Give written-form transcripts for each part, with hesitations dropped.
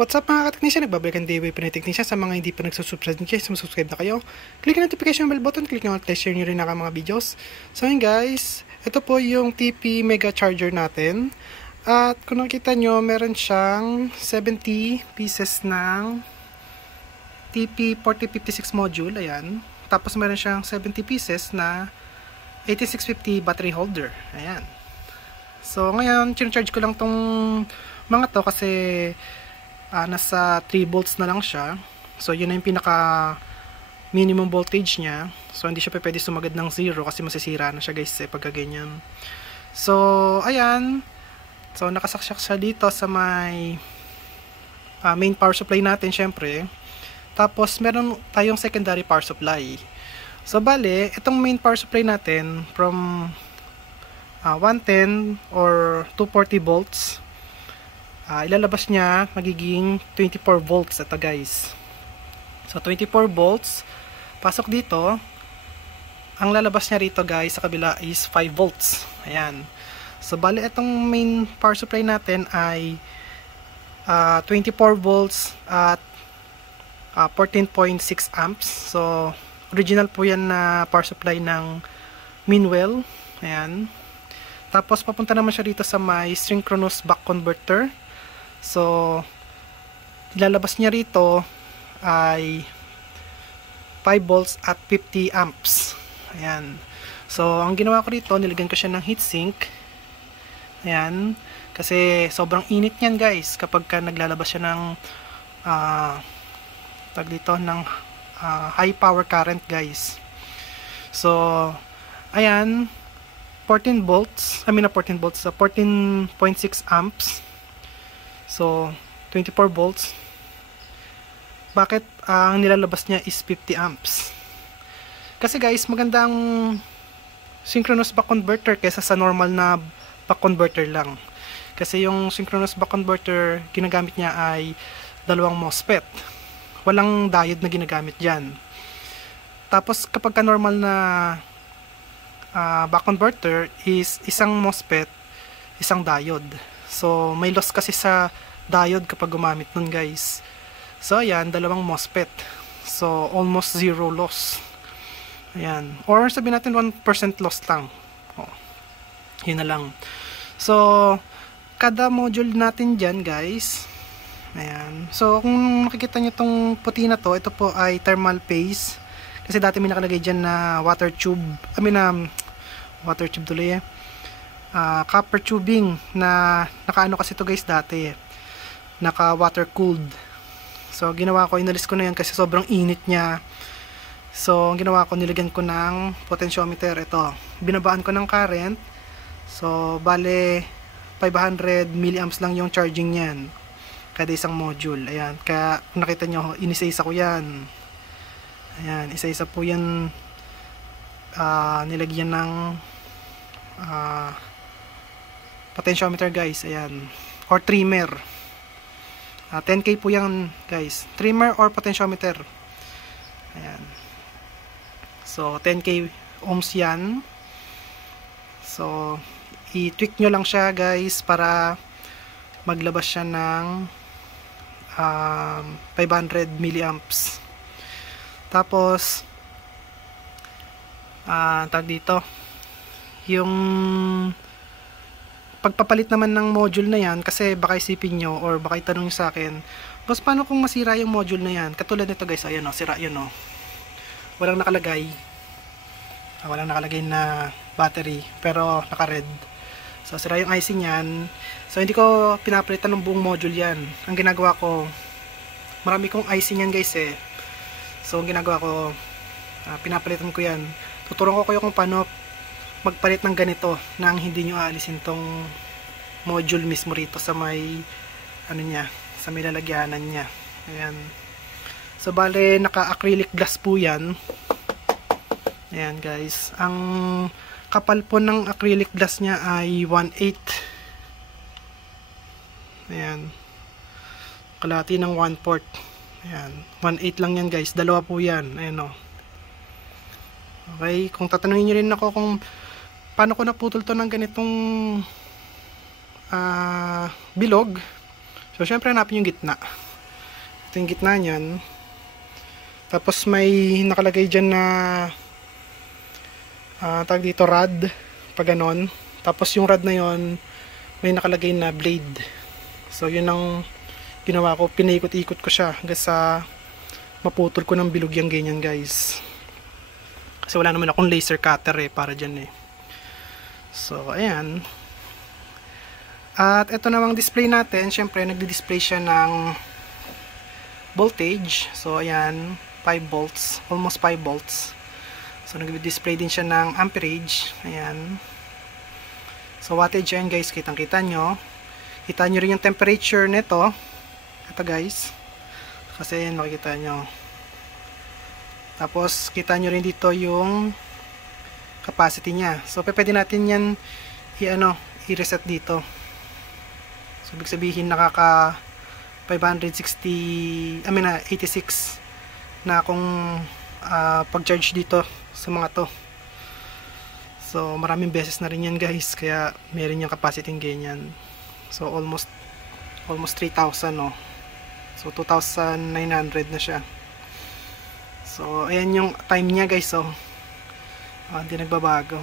What's up mga ka-technician? Nagbabalikan DIY Pinoy Technician. Sa mga hindi pa nagsusubscribe guys, subscribe na kayo. Click ang notification bell button, click nyo at share nyo rin ang mga videos. So yun guys, ito po yung TP Mega Charger natin. At kung nakita nyo, meron siyang 70 pieces ng TP 4056 module. Ayan. Tapos meron siyang 70 pieces na 8650 battery holder. Ayan. So ngayon, charge ko lang tong mga to kasi nasa 3 volts na lang siya. So yun na yung pinaka minimum voltage niya. So hindi siya pwede sumagad ng 0 kasi masisira na siya guys pagka ganyan. So ayan. So nakasaksak siya dito sa may main power supply natin syempre. Tapos meron tayong secondary power supply. So bale, itong main power supply natin from 110 or 240 volts, ilalabas niya magiging 24 volts ito guys. So 24 volts pasok dito. Ang lalabas niya rito guys sa kabila is 5 volts. Ayan. So bali itong main power supply natin ay 24 volts at 14.6 amps. So original po yan na power supply ng Minwell. Ayan. Tapos papunta naman siya dito sa may synchronous buck converter. So ilalabas niya rito ay 5 volts at 50 amps. Ayan. So ang ginawa ko rito, nilagyan ko siya ng heatsink. Ayan. Kasi sobrang init niyan guys kapag ka naglalabas siya ng high power current guys. So ayan, 14 volts, 14 volts, 14.6 amps. So 24 volts. Bakit ang nilalabas niya is 50 amps? Kasi guys, magandang synchronous buck converter kaysa sa normal na buck converter lang. Kasi yung synchronous buck converter, ginagamit niya ay dalawang MOSFET. Walang diode na ginagamit diyan. Tapos kapag ka normal na buck converter is isang MOSFET, isang diode. So may loss kasi sa diode kapag gumamit nun guys. So ayan, dalawang MOSFET. So almost zero loss. Ayan. Or sabihin natin 1% loss lang. Yun na lang. So kada module natin dyan guys, ayan. So kung makikita nyo tong puti na to, ito po ay thermal paste. Kasi dati may nakalagay dyan na water tube. Water tube tuloy copper tubing na nakaano kasi to guys dati. Naka water cooled. So ginawa ko, inalis ko na yan kasi sobrang init niya. So ang ginawa ko, nilagyan ko ng potentiometer. Ito, binabaan ko ng current. So bale 500 milliamps lang yung charging niyan kada isang module. Ayan, kaya kung nakita nyo, inisa-isa ko yan. Ayan, isa-isa po yan nilagyan ng potentiometer guys. Ayan, or trimmer. 10K po yan guys, trimmer or potentiometer. Ayan. So 10K ohms yan. So i-tweak nyo lang siya guys para maglabas siya ng 500 milliamps. Tapos tag dito yung pagpapalit naman ng module na yan, kasi baka isipin nyo or baka itanong nyo sa akin, boss, paano kung masira yung module na yan? Katulad nito guys, ayan o, sira yun o. Walang nakalagay na battery, pero naka-red. So sira yung IC niyan. So hindi ko pinapalitan ng buong module yan. Ang ginagawa ko, marami kong IC niyan guys So ang ginagawa ko, pinapalitan ko yan. Tuturuan ko kayo kung paano magpalit ng ganito nang hindi nyo aalisin tong module mismo rito sa may sa may lalagyanan niya. Ayan. So bale naka-acrylic glass po yan. Ayan guys. Ang kapal po ng acrylic glass niya ay 1/8. Ayan. Kalahati ng 1/4. Ayan. 1/8 lang yan guys. Dalawa po yan. Ayan o. Okay. Kung tatanungin nyo rin ako kung paano ko naputol to ng ganitong bilog. So syempre hanapin yung gitna. Ito yung gitna niyan. Tapos may nakalagay dyan na tag dito rod, pag ganon. Tapos yung rod na yon may nakalagay na blade. So yun ang ginawa ko, pinaikot-ikot ko siya hanggang sa maputol ko ng bilog yung ganyan guys. Kasi wala naman akong laser cutter para dyan So ayan. At ito namang display natin, syempre nagdi-display siya ng voltage. So ayan, 5 volts, almost 5 volts. So nagdi-display din siya ng amperage. Ayan. So wattage yan guys, kitang-kita nyo. Kita nyo rin yung temperature nito. Ito guys. Kasi yan makikita nyo. Tapos kita nyo rin dito yung capacity niya. So pwede natin yan i-reset dito. So ibig sabihin nakaka 86 na kung pag-charge dito sa mga to. So maraming beses na rin yan guys, kaya meron yung capacity ganyan. So almost 3,000 no. So 2,900 na siya. So ayan yung time niya guys. So hindi nagbabago.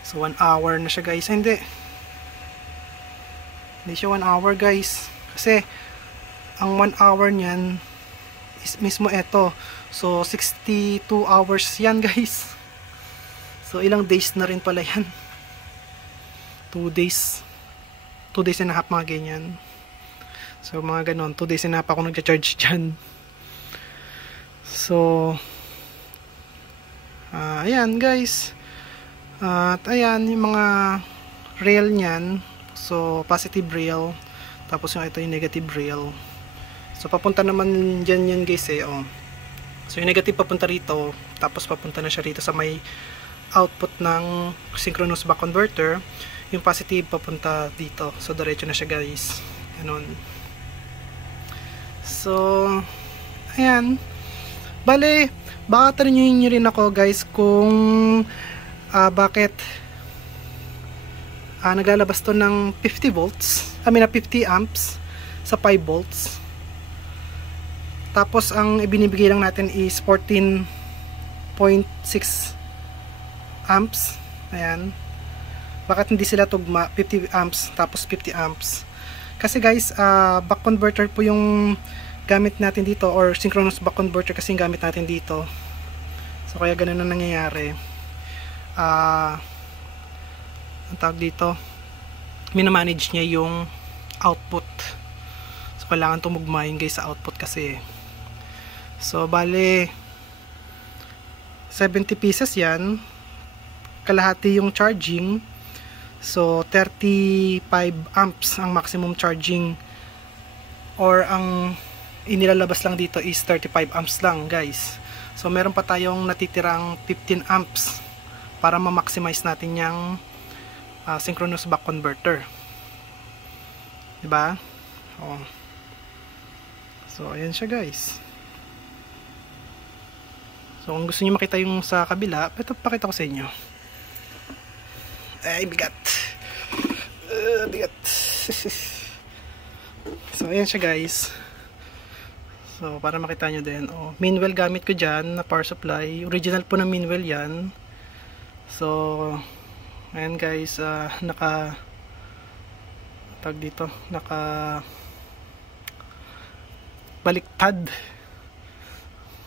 So 1 hour na siya guys. Hindi siya 1 hour guys. Kasi ang 1 hour niyan is mismo ito. So 62 hours yan guys. So ilang days na rin pala yan. 2 days and a half mga ganyan. So mga ganon, 2 days and a half ako nagcha-charge dyan. So ayan guys. At ayan yung mga rail nyan. So positive rail, tapos yung ito yung negative rail. So papunta naman dyan yan guys So yung negative papunta rito, tapos papunta na siya rito sa may output ng synchronous buck converter. Yung positive papunta dito, so diretso na siya guys, ganon. So ayan, bale baka tanungin nyo rin ako guys kung bakit naglalabas to ng 50 volts, 50 amps sa 5 volts. Tapos ang ibinibigay lang natin is 14.6 amps. Ayan. Bakit hindi sila tugma 50 amps tapos 50 amps? Kasi guys, buck converter po yung gamit natin dito, or synchronous buck converter kasi yung gamit natin dito. So kaya ganun na nangyayari. Ang tawag dito, minamanage niya yung output. So kailangan tumugma yun guys sa output kasi. So bale 70 pieces yan, kalahati yung charging. So 35 amps ang maximum charging, or ang inilalabas lang dito is 35 amps lang guys. So meron pa tayong natitirang 15 amps para ma-maximize natin yung synchronous buck converter, diba? So ayan siya guys. So kung gusto niyo makita yung sa kabila, ito pakita ko sa inyo. Ay bigat. Bigat. So ayan siya guys. So para makita nyo din, main well gamit ko dyan na power supply. Original po na main well yan. So ayan guys, naka baliktad.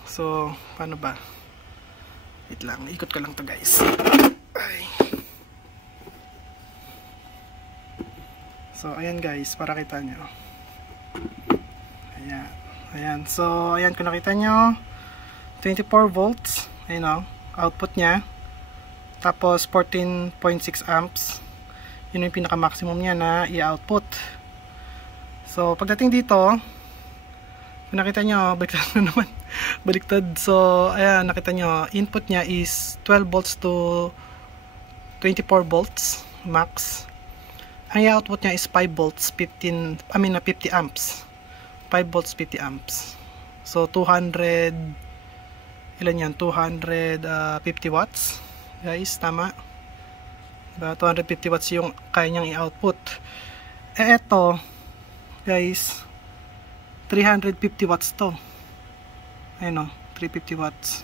So paano ba? Wait lang, ikot ko lang to guys. Ay. So ayan guys, para kita nyo. Ayan. So ayan, kung nakita nyo, 24 volts, ayun output nya. Tapos 14.6 amps, yun yung pinaka maximum nya na i-output. So pagdating dito, kung nakita nyo, baliktad na naman. Baliktad. So ayan, nakita nyo, input nya is 12 volts to 24 volts max. Ang i-output nya is 5 volts 50 amps. 5 volts 50 amps. So 200, ilan yan? 250 watts guys, tama? Diba? 250 watts yung kaya niyang i-output. Eto guys, 350 watts to. Ayun o, 350 watts.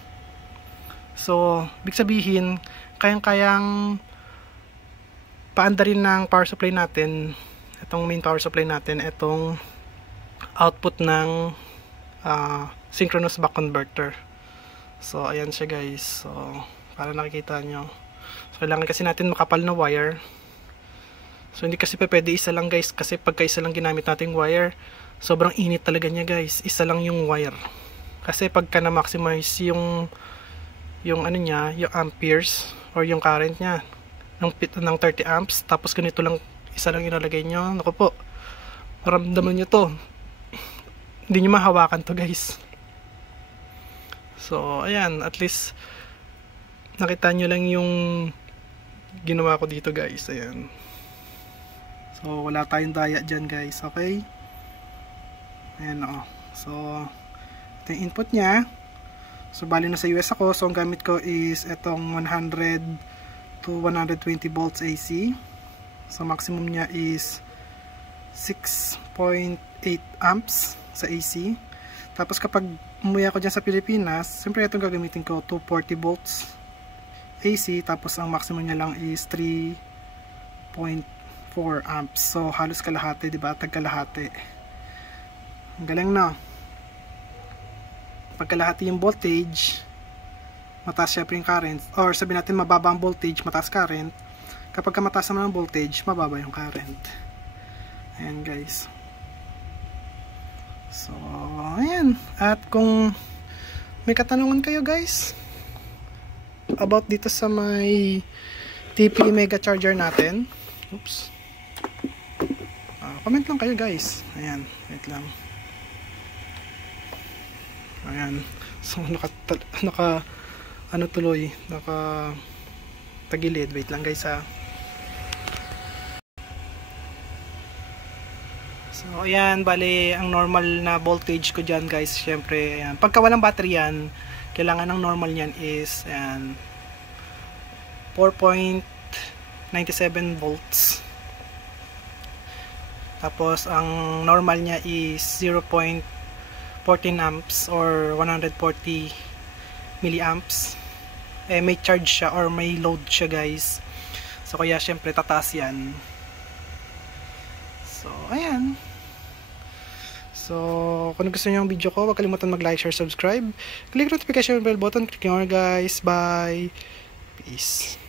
So, big sabihin, kayang-kayang paandarin ng power supply natin, itong main power supply natin, itong output ng synchronous buck converter. So, ayan siya guys. So, para nakikita nyo. So, kailangan kasi natin makapal na wire. So, hindi kasi pwede isa lang guys. Kasi pagka isa lang ginamit nating wire, sobrang init talaga niya guys. Isa lang yung wire. Kasi pagka na-maximize yung ano niya, yung amperes or yung current niya ng 30 amps, tapos ganito lang, isa lang ilalagay nyo, naku po, maramdaman nyo to, hindi nyo mahawakan to guys. So ayan, at least nakita nyo lang yung ginawa ko dito guys. Ayan, so wala tayong daya dyan guys. Okay, ayan o. So ito yung input nya. So bali na sa US ako, so ang gamit ko is itong 100 to 120 volts AC. So maximum nya is 6.8 amps sa AC. Tapos kapag umuwi ako dyan sa Pilipinas, siyempre itong gagamitin ko 240 volts AC, tapos ang maximum nya lang is 3.4 amps. So halos kalahati, diba? Tagkalahati. Ang galing na. Pagkalahati yung voltage, mataas syempre yung current, or sabihin natin mababa ang voltage, mataas current. Kapag mataas naman ang voltage, mababa yung current. Ayan guys. So ayan, at kung may katanungan kayo guys about dito sa may TP mega charger natin, oops, comment lang kayo guys. Ayan, wait lang. Ayan, so naka ano tuloy, naka tagilid. Wait lang guys ha. So ayan, bali ang normal na voltage ko dyan guys, syempre ayan, pagka walang battery yan, kailangan ng normal nyan is ayan, 4.97 volts. Tapos ang normal nya is 0.14 amps or 140 milliamps. May charge siya or may load siya guys. So kaya syempre tataas yan. So ayan. So kung gusto niyo yung video ko, huwag kalimutan mag-like, share, subscribe. Click notification bell button. Click nyo guys. Bye. Peace.